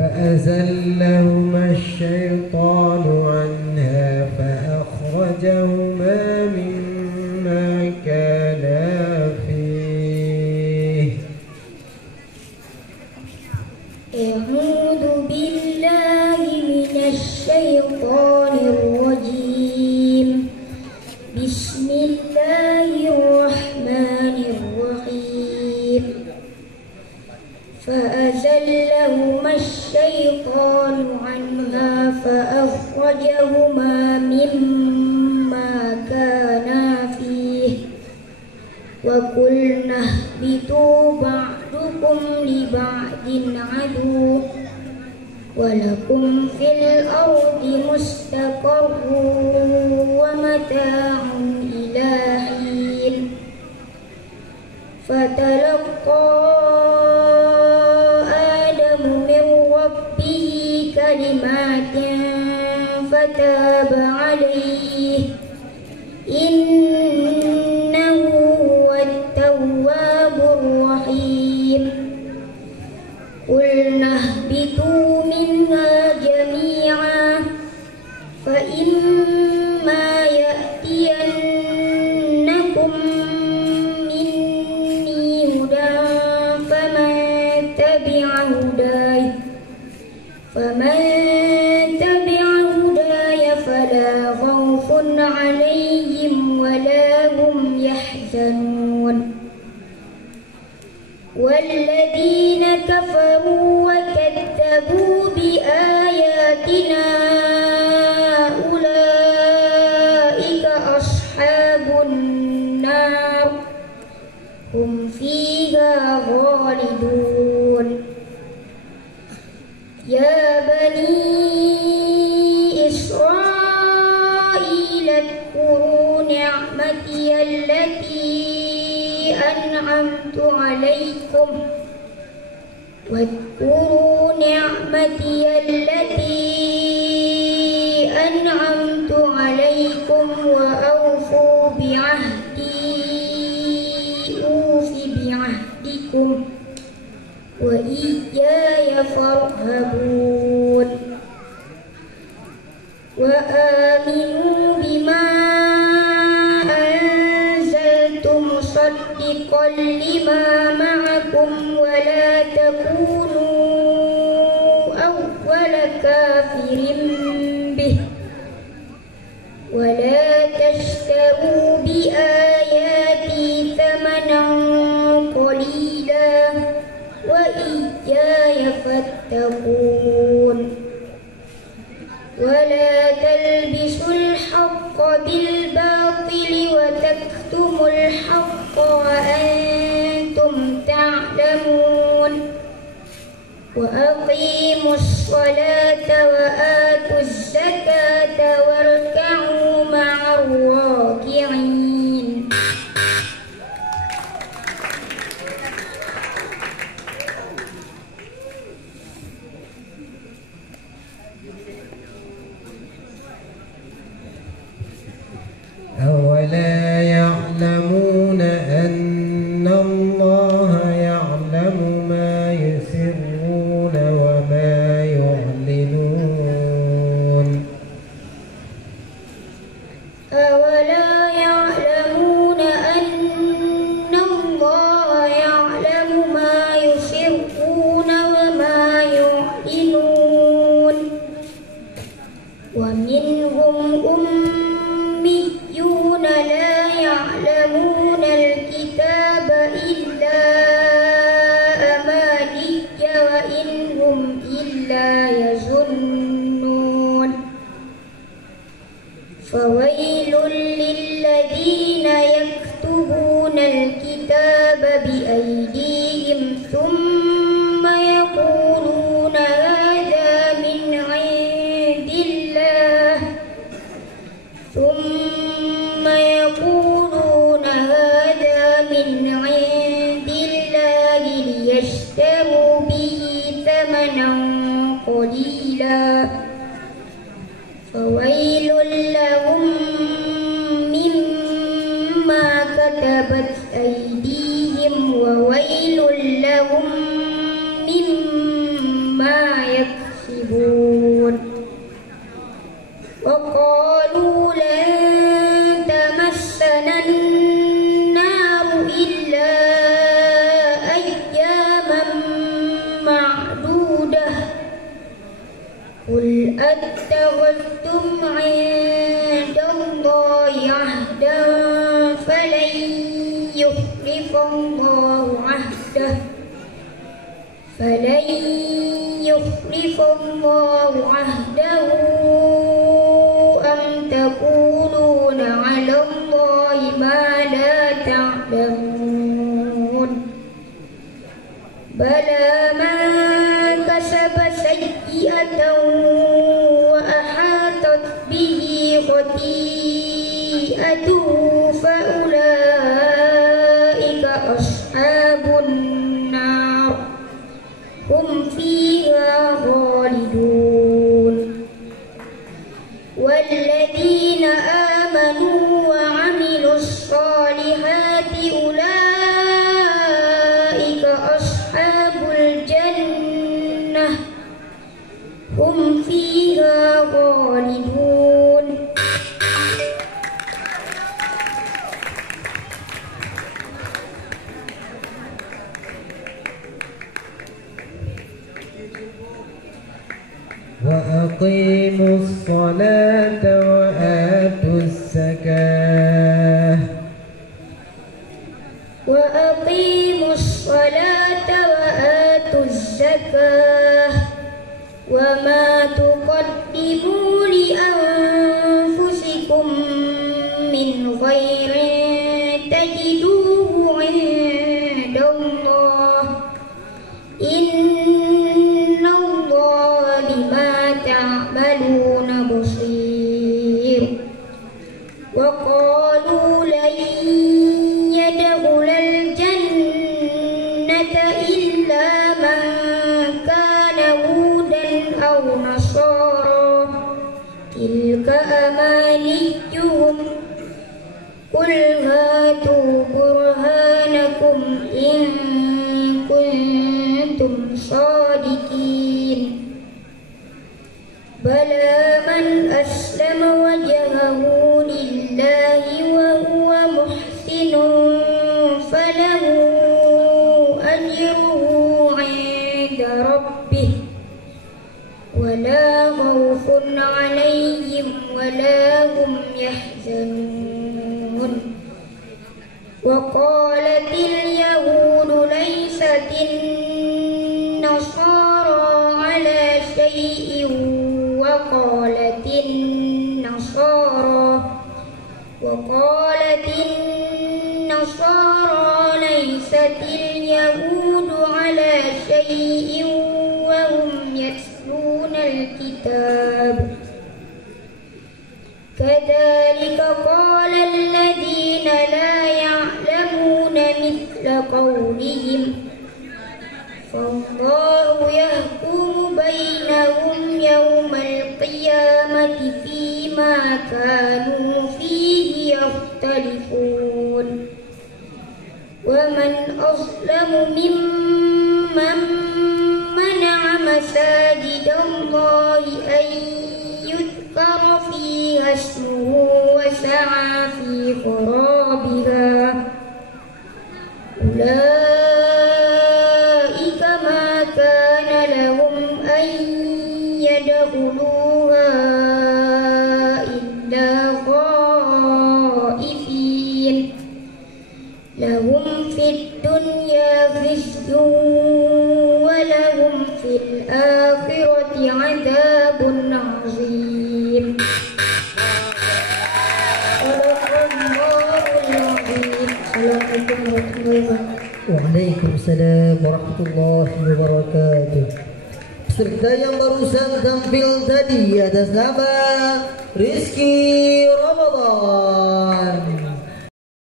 فأزلهما الشيطان عنها فأخرجهما مما كانا فيه. أعوذ بالله من الشيطان الرجيم. بسم الله الرحمن الرحيم. فأزلهما الشيطان عنها فأخرجهما مما كانا فيه وقلنا اهبطوا بعضكم لبعض عدو ولكم في الأرض مستقر ومتاع إلى حين. فتلقى آدم من ربه كلمات فتاب عليه إنه هو التواب الرحيم. قلنا اهبطوا منها جميعا فإما يأتينكم مني هدى فمن تبع هداي فلا خوف عليهم ولا هم يحزنون. والذين كفروا وكذبوا بآياتنا أولئك أصحاب النار هم فيها خالدون. يا بني إسرائيل اذكروا نعمتي التي أنعمت عليكم وأوفوا بعهدي أوف بعهدكم وإياي فارهبون. وآمنوا بما أنزلت مصدقا لما معكم ولا تكونوا أول كافر به ولا تشتروا بآياتي ثمنا قليلا وإياي فاتقون. ولا تلبسوا الحق بالباطل وتكتموا الحق وأنتم تعلمون. وأقيموا الصلاة وآتوا الزكاة واركعوا مع الراكعين. أولا يعلمون أن الله يعلم ما يسرون وما يعلنون. أولا يعلمون أن الله يعلم ما يسرون وما يعلنون. ومنهم أميون لا يعلمون الكتاب إلا أماني وإن هم إلا يظنون. فويل للذين يكتبون الكتاب بأيديهم ثم يقولون هذا من عند الله ليشتروا به ثمنا قليلا. فويل لهم مما كتبت أيديهم وويل لهم مما يكسبون. اتخذتم عند الله عهدا فلن يخلف الله عهده أم تقولون على الله ما لا تعلمون بلى من كسب سيئة وأحاطت به خطيئته فأولئك أصحاب النار هم فيها خالدون والذين آمنوا وعملوا الصالحات أولئك أصحاب الجنة هم فيها خالدون. وأقيموا الصلاة وآتوا الزكاة وما تقدموا لأنفسكم من خير تجدوه عند الله إن الله بما تعملون بصير. وقالوا لن يدخل الجنة إلا من كان هودا أو نصارى تلك أمانيهم قل هاتوا برهانكم إن كنتم صادقين. بلى من أسلم وجهه لله وهو محسن فله أجره عند ربه ولا خوف عليهم ولا هم يحزنون. وقالت اليهود ليست النصارى على شيء وقالت النصارى ليست اليهود على شيء وهم يتلون الكتاب كذلك قال الذين لا يعلمون مثل قولهم فالله يحكم بينهم يوم القيامة فيما كانوا فيه يختلفون. ومن أظلم ممن منع مساجد الله أن يذكر فيها اسمه وسعى في خرابها أولئك ما كان لهم أن يدخلوها إلا خائفين لهم في الدنيا خزي ولهم في الآخرة عذاب عظيم. Waalaikumsalam warahmatullahi wabarakatuh. Peserta yang barusan tampil tadi atas nama Rizky Ramadan.